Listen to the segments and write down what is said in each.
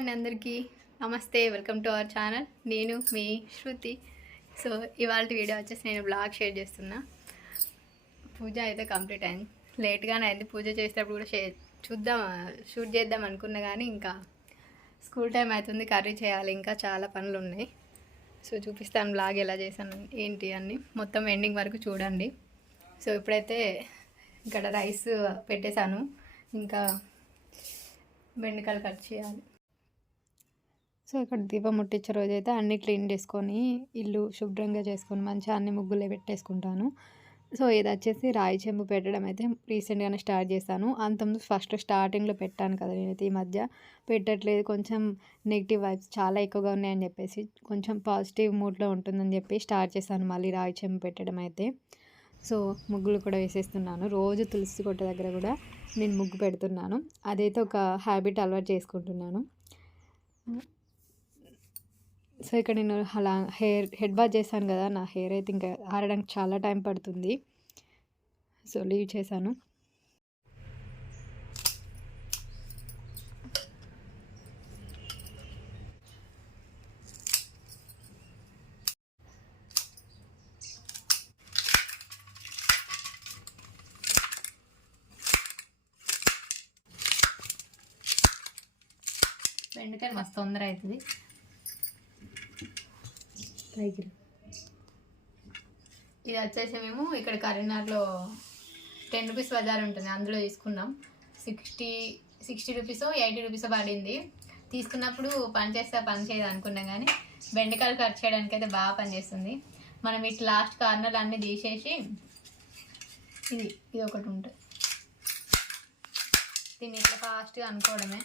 And అందరికీ నమస్తే, welcome to our channel. నేను మీ శృతి. సో ఇవాళ వీడియో వచ్చేసి నేను బ్లాగ్ షేర్ చేస్తున్నా. పూజ అయితే కంప్లీట్ అయింది, లేట్గానే అయింది. పూజ చేసేటప్పుడు కూడా షూట్ చేద్దాం అనుకున్నా, కానీ ఇంకా స్కూల్ టైం అవుతుంది, కర్రీ చేయాలి, ఇంకా చాలా పనులు ఉన్నాయి. సో చూపిస్తాను బ్లాగ్ ఎలా చేశాను ఏంటి అన్ని, మొత్తం ఎండింగ్ వరకు చూడండి. సో ఇప్పుడైతే ఇక్కడ రైస్ పెట్టేశాను, ఇంకా బెండకాయలు కట్ చేయాలి. సో ఇక్కడ దీపం ముట్టించే రోజైతే అన్నీ క్లీన్ చేసుకొని ఇల్లు శుభ్రంగా చేసుకొని మంచిగా అన్ని ముగ్గులే పెట్టేసుకుంటాను. సో ఇది వచ్చేసి రాయి చెంబు పెట్టడం అయితే రీసెంట్గానే స్టార్ట్ చేశాను. అంతకుముందు ఫస్ట్ స్టార్టింగ్లో పెట్టాను కదా, నేనైతే ఈ మధ్య పెట్టట్లేదు. కొంచెం నెగిటివ్ వైబ్స్ చాలా ఎక్కువగా ఉన్నాయని చెప్పేసి కొంచెం పాజిటివ్ మూడ్లో ఉంటుందని చెప్పి స్టార్ట్ చేశాను మళ్ళీ రాయి చెంబు పెట్టడం అయితే. సో ముగ్గులు కూడా వేసేస్తున్నాను. రోజు తులసి కొట్ట దగ్గర కూడా నేను ముగ్గు పెడుతున్నాను. అదైతే ఒక హ్యాబిట్ అలవాటు చేసుకుంటున్నాను. సో ఇక్కడ నేను అలా హెడ్ బాత్ చేశాను కదా, నా హెయిర్ అయితే ఇంకా ఆరడానికి చాలా టైం పడుతుంది. సో లీవ్ చేశాను. బెండకాయ మస్తు తొందర అవుతుంది. ఇది వచ్చేసి మేము ఇక్కడ కరీంనగర్లో 10 రూపీస్ బజార్ ఉంటుంది, అందులో తీసుకున్నాం. 60 రూపీసో 80 రూపీసో పడింది. తీసుకున్నప్పుడు పని చేయదు అనుకున్నాం, కానీ బెండకాయలు కట్ చేయడానికి అయితే బాగా పనిచేస్తుంది. మనం ఇట్లా లాస్ట్ కార్నర్లు అన్నీ తీసేసి ఇది ఒకటి ఉంటుంది, దీన్ని ఇట్లా ఫాస్ట్గా అనుకోవడమే.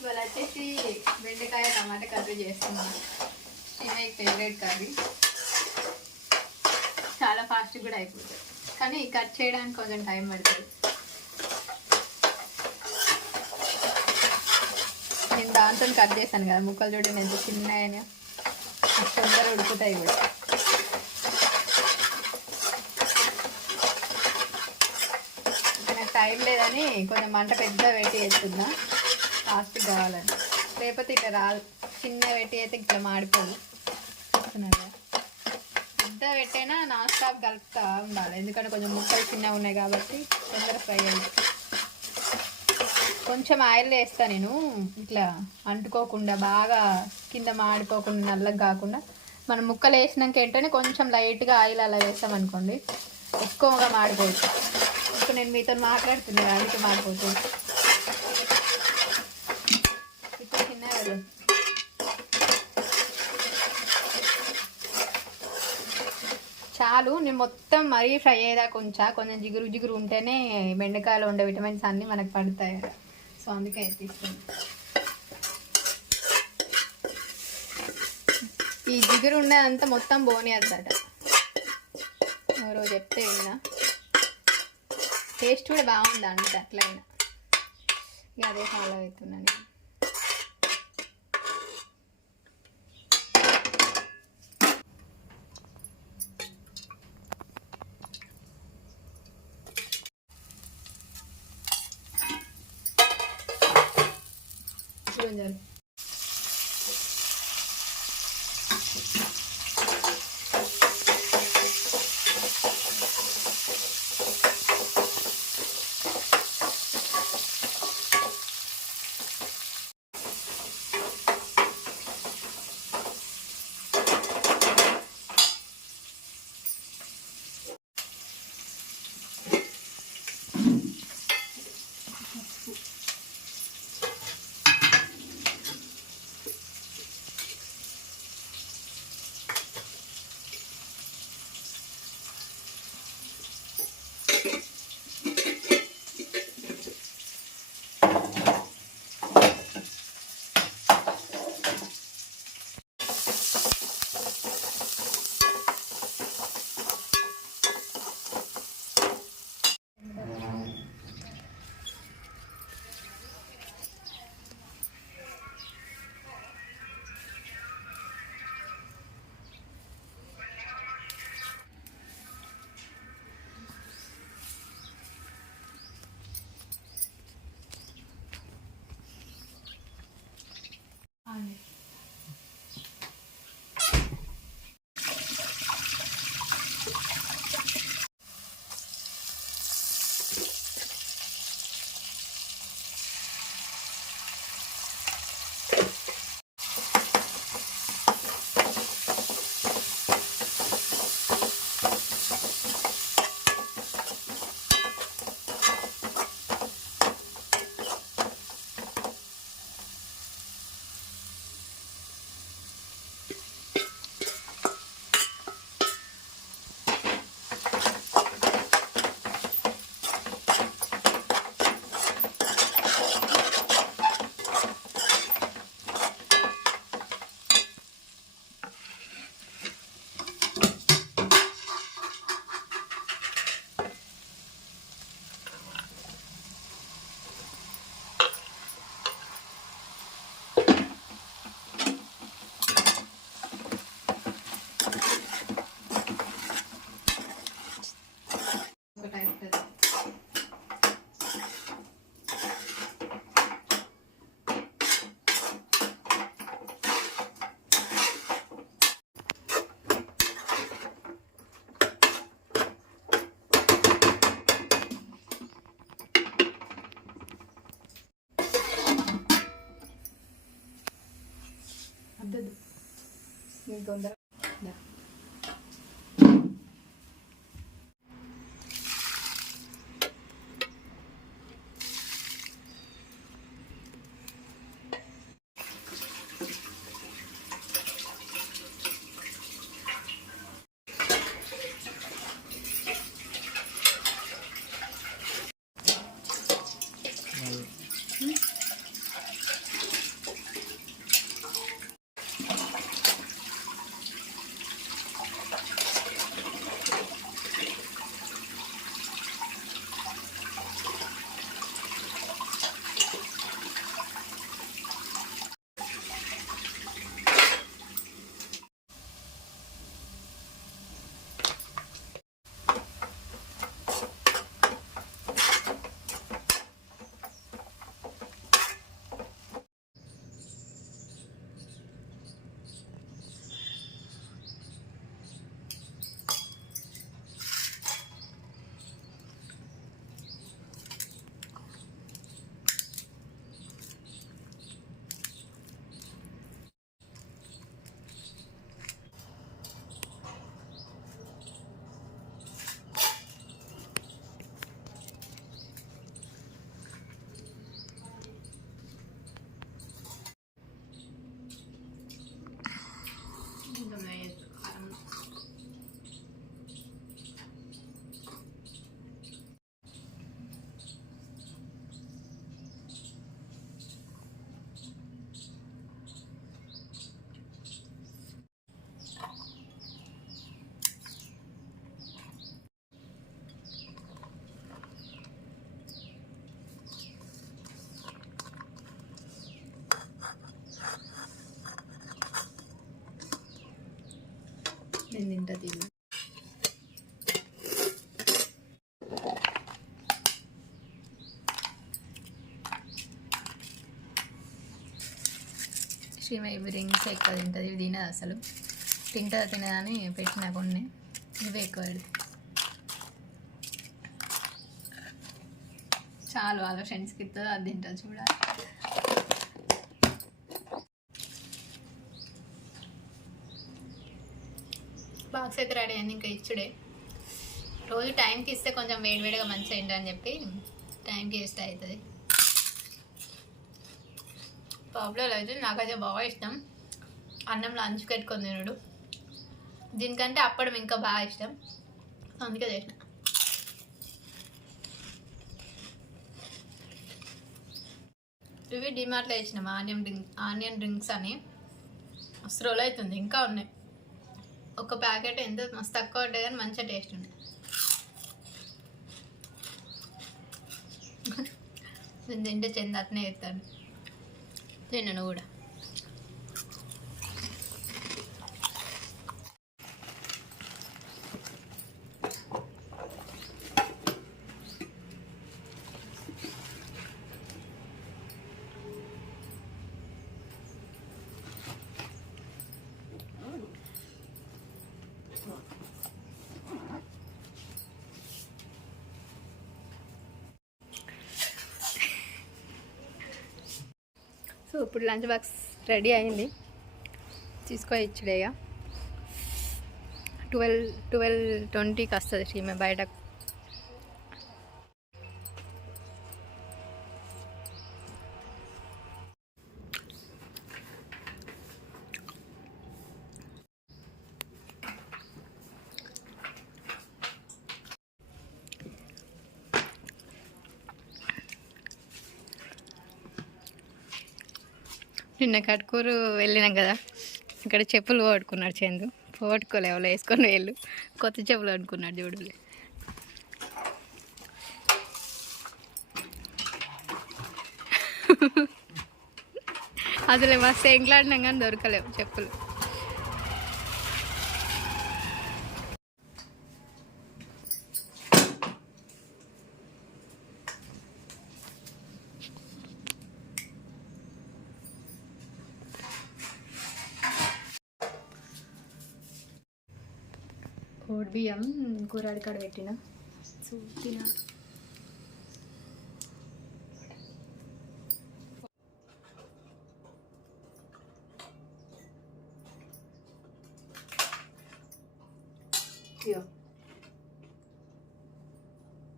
ఇవాళ వచ్చేసి బెండకాయ టమాటా కర్రీ చేస్తున్నాను. చిన్న ఫేవరెట్ కర్రీ, చాలా ఫాస్ట్ కూడా అయిపోతుంది, కానీ కట్ చేయడానికి కొంచెం టైం పడుతుంది. నేను దాంతో కట్ చేశాను కదా ముక్కలు, చూడండి ఎంత చిన్నగా తొందర ఉడుకుతాయి కూడా. నాకు టైం లేదని కొంచెం మంట పెద్ద పెట్టి వేస్తున్నా, ఫాస్ట్ కావాలని. లేకపోతే ఇట్లా రాదు, చిన్న పెట్టి అయితే ఇట్లా మాడిపోదు. పెద్ద పెట్టైనా నాన్ స్టాప్ కలుపుతూ ఉండాలి, ఎందుకంటే కొంచెం ముక్కలు చిన్నగా ఉన్నాయి కాబట్టి తొందర ఫ్రై అయ్యి. కొంచెం ఆయిల్ వేస్తాను నేను, ఇట్లా అంటుకోకుండా బాగా కింద మాడిపోకుండా నల్లగా కాకుండా. మనం ముక్కలు వేసినాక ఏంటంటే కొంచెం లైట్గా ఆయిల్ అలా వేస్తామనుకోండి, ఎక్కువగా మాడిపోతుంది. ఇప్పుడు నేను మీతో మాట్లాడుతున్నాను, అందుకే మాడిపోతుంది. చాలు, నేను మొత్తం మరీ ఫ్రై అయ్యేదాకా కొంచెం జిగురు ఉంటేనే బెండకాయలో ఉండే విటమిన్స్ అన్నీ మనకు పడతాయి. సో అందుకే తీసుకుంటాం. ఈ జిగురు ఉన్నదంతా మొత్తం పోనీయద్దట, ఎవరో చెప్తే విన్నా. టేస్ట్ కూడా బాగుంది అంత అట్లయినా, ఇక అదే ఫాలో అవుతున్నాను నేను. చూడండి తొందర నేను తింటా తిన్నా. శ్రీమ ఇవి రింగ్స్ ఎక్కువ తింటుంది, ఇవి తినదు అసలు. తినదని పెట్టిన కొన్ని, ఇవే ఎక్కువ పెడుతుంది. చాలు వాళ్ళ ఫ్రెండ్స్కి ఇస్తుంది, అది తింటుంది చూడాలి. బాక్స్ అయితే రెడీ అయింది, ఇంకా ఇచ్చుడే. రోజు టైంకి ఇస్తే కొంచెం వేడివేడిగా మంచిగా ఏంటని చెప్పి టైంకి ఇస్తే అవుతుంది. పాపులర్ అయితే నాకైతే బాగా ఇష్టం. అన్నంలో అంచు పెట్టుకొని తినడు, దీనికంటే అప్పడం ఇంకా బాగా ఇష్టం, అందుకే చేసిన. ఇవి డిమార్ట్లో వేసినాం ఆనియన్ రింగ్స్ అని. మస్తు రోల్ అవుతుంది, ఇంకా ఉన్నాయి. ఒక ప్యాకెట్ ఎంత మస్తు తక్కువ ఉంటుంది కానీ మంచిగా టేస్ట్ ఉంది. నేను తింటే చెంది అట్నే వేస్తాను, తిన్నాను కూడా. సో ఇప్పుడు లంచ్ బాక్స్ రెడీ అయింది, తీసుకొని ఇచ్చుడేగా. 12:20కి వస్తుంది శ్రీమే బయటకు. నిన్న కట్కూరు వెళ్ళినాం కదా, ఇక్కడ చెప్పులు పోగొట్టుకున్నాడు చందు. పోగొట్టుకోలే, ఎవరు వేసుకొని వెళ్ళు, కొత్త చెప్పులు అనుకున్నాడు చూడలే. అసలు మస్తు ఎంట్లాడినాం కానీ దొరకలేవు చెప్పులు. కోడి బియ్యం కూరడి కాడ పెట్టిన, సో తినాలి.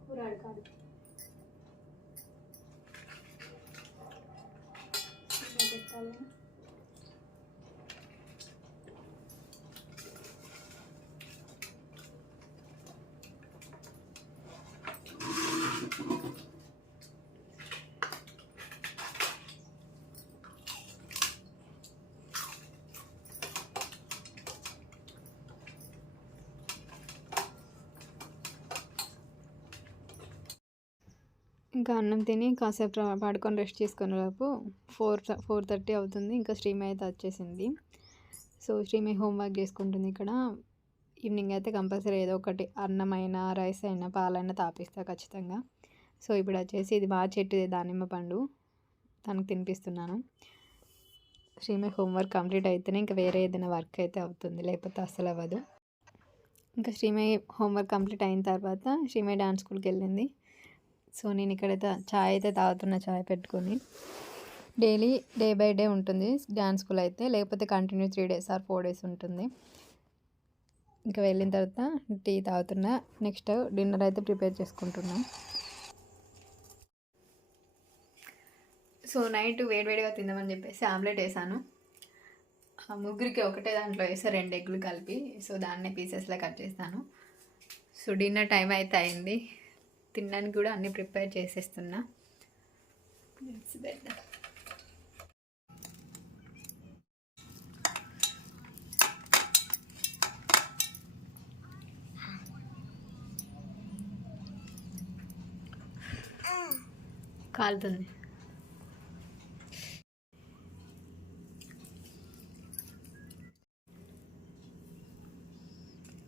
కూరడి కాడ పెట్టాలి. ఇంకా అన్నం తిని కాసేపు పడుకొని రెస్ట్ చేసుకునే లోపు 4:30 అవుతుంది. ఇంకా శ్రీమయ్య అయితే వచ్చేసింది. సో శ్రీమయ్య హోంవర్క్ చేసుకుంటుంది ఇక్కడ. ఈవినింగ్ అయితే కంపల్సరీ ఏదో ఒకటి అన్నమైనా రైస్ అయినా పాలైనా తాపిస్తా ఖచ్చితంగా. సో ఇప్పుడు వచ్చేసి ఇది మా చెట్టుది దానిమ్మ పండు, తనకు తినిపిస్తున్నాను. శ్రీమయ్య హోంవర్క్ కంప్లీట్ అయితేనే ఇంకా వేరే ఏదైనా వర్క్ అయితే అవుతుంది, లేకపోతే అస్సలు అవ్వదు. ఇంకా శ్రీమయ్య హోంవర్క్ కంప్లీట్ అయిన తర్వాత శ్రీమయ్య డాన్స్ స్కూల్కి వెళ్ళింది. సో నేను ఇక్కడైతే చాయ్ అయితే తాగుతున్నా, చాయ్ పెట్టుకొని. డైలీ డే బై డే ఉంటుంది డ్యాన్స్ స్కూల్ అయితే, లేకపోతే కంటిన్యూ 3 days ఆర్ 4 days ఉంటుంది. ఇంకా వెళ్ళిన తర్వాత టీ తాగుతున్నా. నెక్స్ట్ డిన్నర్ అయితే ప్రిపేర్ చేసుకుంటున్నా. సో నైట్ వేడివేడిగా తిందామని చెప్పేసి ఆమ్లెట్ వేసాను. ముగ్గురికి ఒకటే దాంట్లో వేస్తే 2 ఎగ్గులు కలిపి, సో దాన్నే పీసెస్లో కట్ చేస్తాను. సో డిన్నర్ టైం అయితే అయింది, తినడానికి కూడా అన్నీ ప్రిపేర్ చేసేస్తున్నా. కాలుతుంది.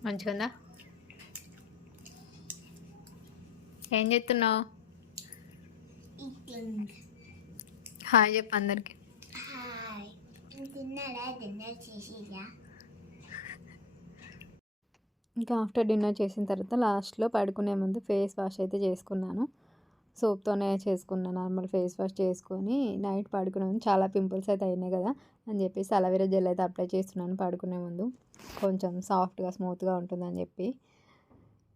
మంచిగా ఉందా? ఏం చేస్తున్నావు? హాయ్ చెప్పు అందరికి. ఇంకా ఆఫ్టర్ డిన్నర్ చేసిన తర్వాత లాస్ట్లో పడుకునే ముందు ఫేస్ వాష్ అయితే చేసుకున్నాను. సోప్తోనే చేసుకున్నాను. నార్మల్ ఫేస్ వాష్ చేసుకొని నైట్ పడుకునే ముందు చాలా పింపుల్స్ అయితే అయినాయి కదా అని చెప్పేసి అలోవెరా జెల్ అయితే అప్లై చేస్తున్నాను పడుకునే ముందు. కొంచెం సాఫ్ట్గా స్మూత్గా ఉంటుందని చెప్పి.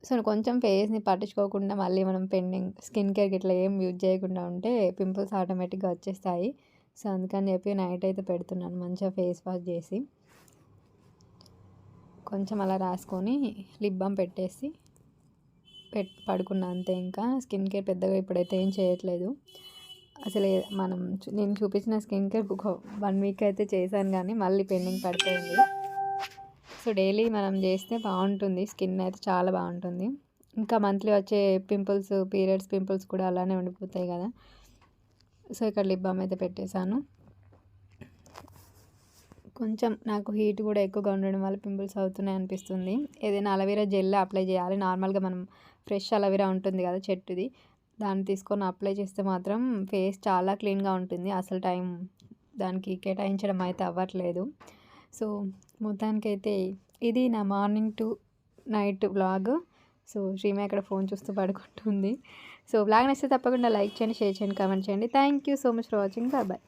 సో కొంచెం ఫేస్ని పట్టించుకోకుండా మళ్ళీ మనం పెండింగ్ స్కిన్ కేర్కి ఇట్లా ఏం యూజ్ చేయకుండా ఉంటే పింపుల్స్ ఆటోమేటిక్గా వచ్చేస్తాయి. సో అందుకని చెప్పి నైట్ అయితే పెడుతున్నాను మంచిగా ఫేస్ వాష్ చేసి. కొంచెం అలా రాసుకొని లిప్ బామ్ పెట్టేసి పడుకున్నా అంతే. ఇంకా స్కిన్ కేర్ పెద్దగా ఇప్పుడైతే ఏం చేయట్లేదు. అసలు నేను చూపించిన స్కిన్ కేర్ ఒక 1 వీక్ అయితే చేశాను కానీ మళ్ళీ పెండింగ్ పడిపోయింది. సో డైలీ మనం చేస్తే బాగుంటుంది, స్కిన్ అయితే చాలా బాగుంటుంది. ఇంకా మంత్లీ వచ్చే పింపుల్స్, పీరియడ్స్ పింపుల్స్ కూడా అలానే ఉండిపోతాయి కదా. సో ఇక్కడ లిప్ బామ్ అయితే పెట్టేశాను. కొంచెం నాకు హీట్ కూడా ఎక్కువగా ఉండడం వల్ల పింపుల్స్ అవుతున్నాయి అనిపిస్తుంది. ఏదైనా అలోవెరా జెల్ అప్లై చేయాలి. నార్మల్గా మనం ఫ్రెష్ అలోవెరా ఉంటుంది కదా చెట్టుది, దాన్ని తీసుకొని అప్లై చేస్తే మాత్రం ఫేస్ చాలా క్లీన్గా ఉంటుంది. అసలు టైం దానికి కేటాయించడం అయితే అవ్వట్లేదు. సో మొత్తానికైతే ఇది నా morning to night vlog. So శ్రీమ ఇక్కడ ఫోన్ చూస్తూ పడుకుంటుంది. సో వ్లాగ్ నచ్చితే తప్పకుండా లైక్ చేయండి, షేర్ చేయండి, కామెంట్ చేయండి. Thank you so much for watching. Bye.